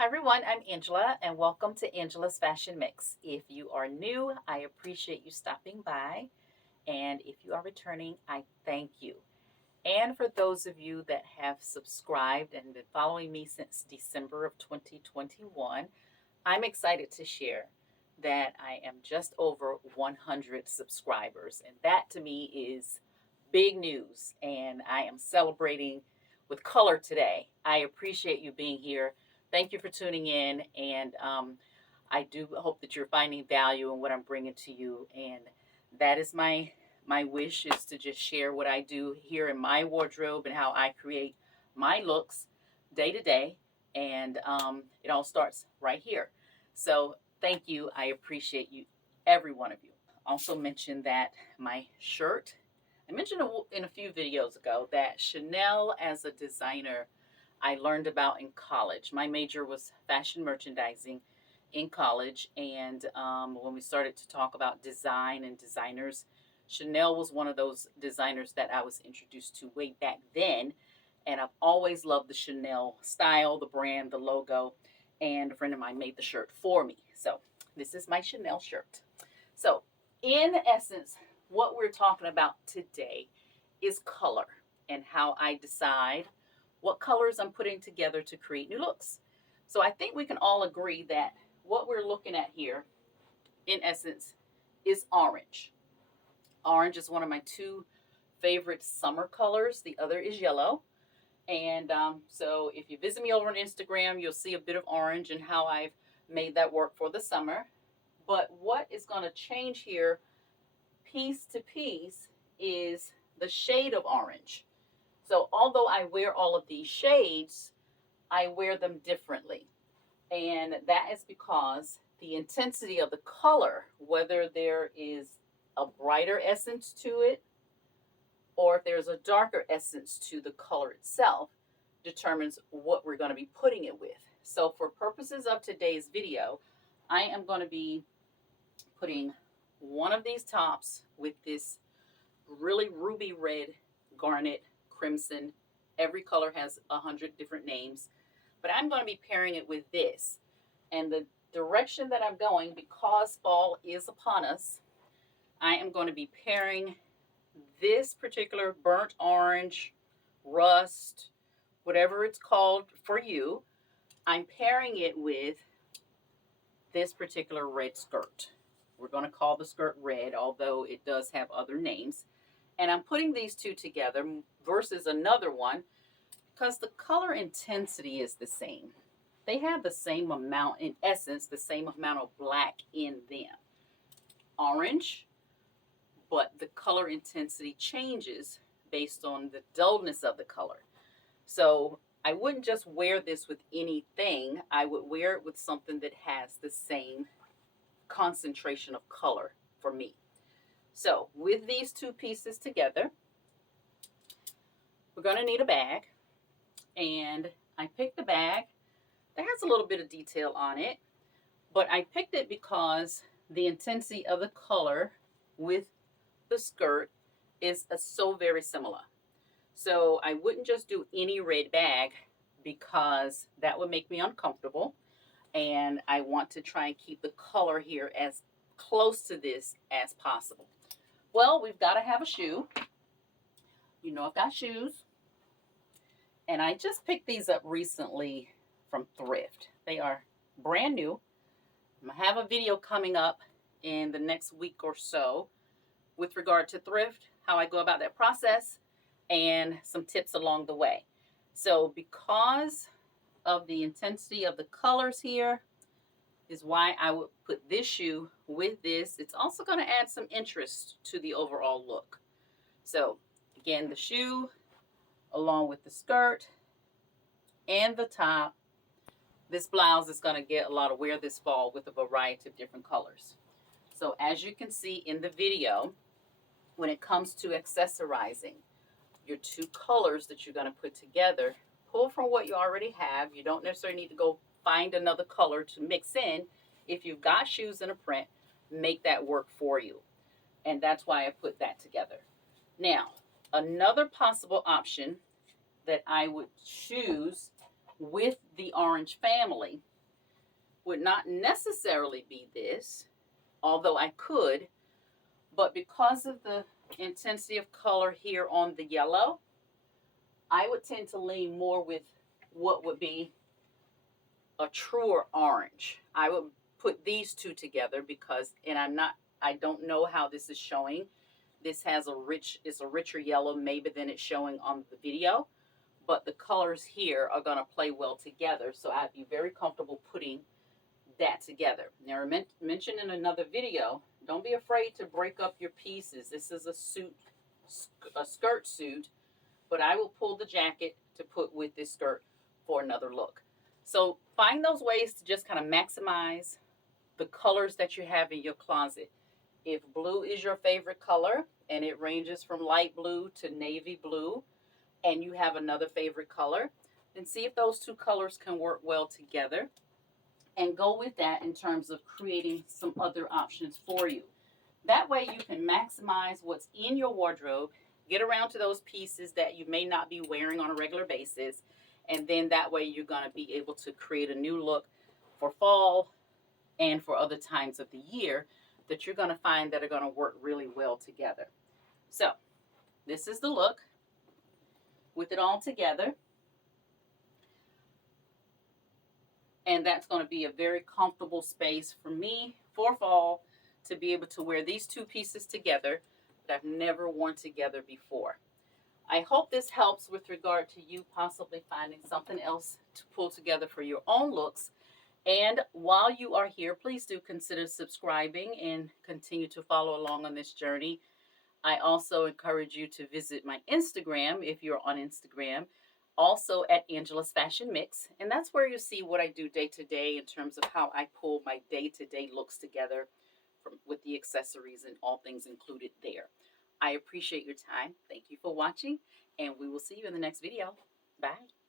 Hi everyone, I'm Angela and welcome to Angela's Fashion Mix. If you are new, I appreciate you stopping by. And if you are returning, I thank you. And for those of you that have subscribed and been following me since December of 2021, I'm excited to share that I am just over 100 subscribers. And that to me is big news. And I am celebrating with color today. I appreciate you being here. Thank you for tuning in. And I do hope that you're finding value in what I'm bringing to you. And that is my wish, is to just share what I do here in my wardrobe and how I create my looks day to day. And it all starts right here. So thank you. I appreciate you, every one of you. Also mentioned that my shirt, I mentioned in a few videos ago that Chanel as a designer I learned about in college. My major was fashion merchandising in college. And when we started to talk about design and designers, Chanel was one of those designers that I was introduced to way back then. And I've always loved the Chanel style, the brand, the logo. And a friend of mine made the shirt for me. So this is my Chanel shirt. So in essence, what we're talking about today is color and how I decide what colors I'm putting together to create new looks. So I think we can all agree that what we're looking at here, in essence, is orange. Orange is one of my two favorite summer colors. The other is yellow. And so if you visit me over on Instagram, you'll see a bit of orange and how I've made that work for the summer. But what is going to change here, piece to piece, is the shade of orange. So although I wear all of these shades, I wear them differently. And that is because the intensity of the color, whether there is a brighter essence to it or if there's a darker essence to the color itself, determines what we're going to be putting it with. So for purposes of today's video, I am going to be putting one of these tops with this really ruby red, garnet, crimson. Every color has 100 different names. But I'm going to be pairing it with this. And the direction that I'm going, because fall is upon us, I am going to be pairing this particular burnt orange, rust, whatever it's called for you. I'm pairing it with this particular red skirt. We're going to call the skirt red, although it does have other names. And I'm putting these two together versus another one because the color intensity is the same. They have the same amount, in essence, the same amount of black in them. Orange, but the color intensity changes based on the dullness of the color. So I wouldn't just wear this with anything. I would wear it with something that has the same concentration of color for me. So with these two pieces together, we're going to need a bag. And I picked a bag that has a little bit of detail on it, but I picked it because the intensity of the color with the skirt is so very similar. So I wouldn't just do any red bag because that would make me uncomfortable. And I want to try and keep the color here as close to this as possible. Well, we've got to have a shoe. You know I've got shoes. And I just picked these up recently from Thrift. They are brand new. I'm going to have a video coming up in the next week or so with regard to thrift, how I go about that process, and some tips along the way. So because of the intensity of the colors here is why I would put this shoe with this. It's also going to add some interest to the overall look. So again, the shoe along with the skirt and the top. This blouse is going to get a lot of wear this fall with a variety of different colors. So as you can see in the video, when it comes to accessorizing, your two colors that you're going to put together, pull from what you already have. You don't necessarily need to go find another color to mix in. If you've got shoes in a print, make that work for you. And that's why I put that together. Now, another possible option that I would choose with the orange family would not necessarily be this, although I could, but because of the intensity of color here on the yellow, I would tend to lean more with what would be a truer orange. I would put these two together because, and I don't know how this is showing. This has it's a richer yellow maybe than it's showing on the video, but the colors here are going to play well together. So I'd be very comfortable putting that together. Now, I mentioned in another video, don't be afraid to break up your pieces. This is a suit, a skirt suit, but I will pull the jacket to put with this skirt for another look. So find those ways to just kind of maximize the colors that you have in your closet. If blue is your favorite color, and it ranges from light blue to navy blue, and you have another favorite color, then see if those two colors can work well together, and go with that in terms of creating some other options for you. That way you can maximize what's in your wardrobe, get around to those pieces that you may not be wearing on a regular basis, and then that way you're going to be able to create a new look for fall and for other times of the year that you're going to find that are going to work really well together. So this is the look with it all together. And that's going to be a very comfortable space for me for fall to be able to wear these two pieces together that I've never worn together before. I hope this helps with regard to you possibly finding something else to pull together for your own looks. And while you are here, please do consider subscribing and continue to follow along on this journey. I also encourage you to visit my Instagram if you're on Instagram, also at Angela's Fashion Mix. And that's where you see what I do day to day in terms of how I pull my day-to-day looks together with the accessories and all things included there. I appreciate your time. Thank you for watching, and we will see you in the next video. Bye.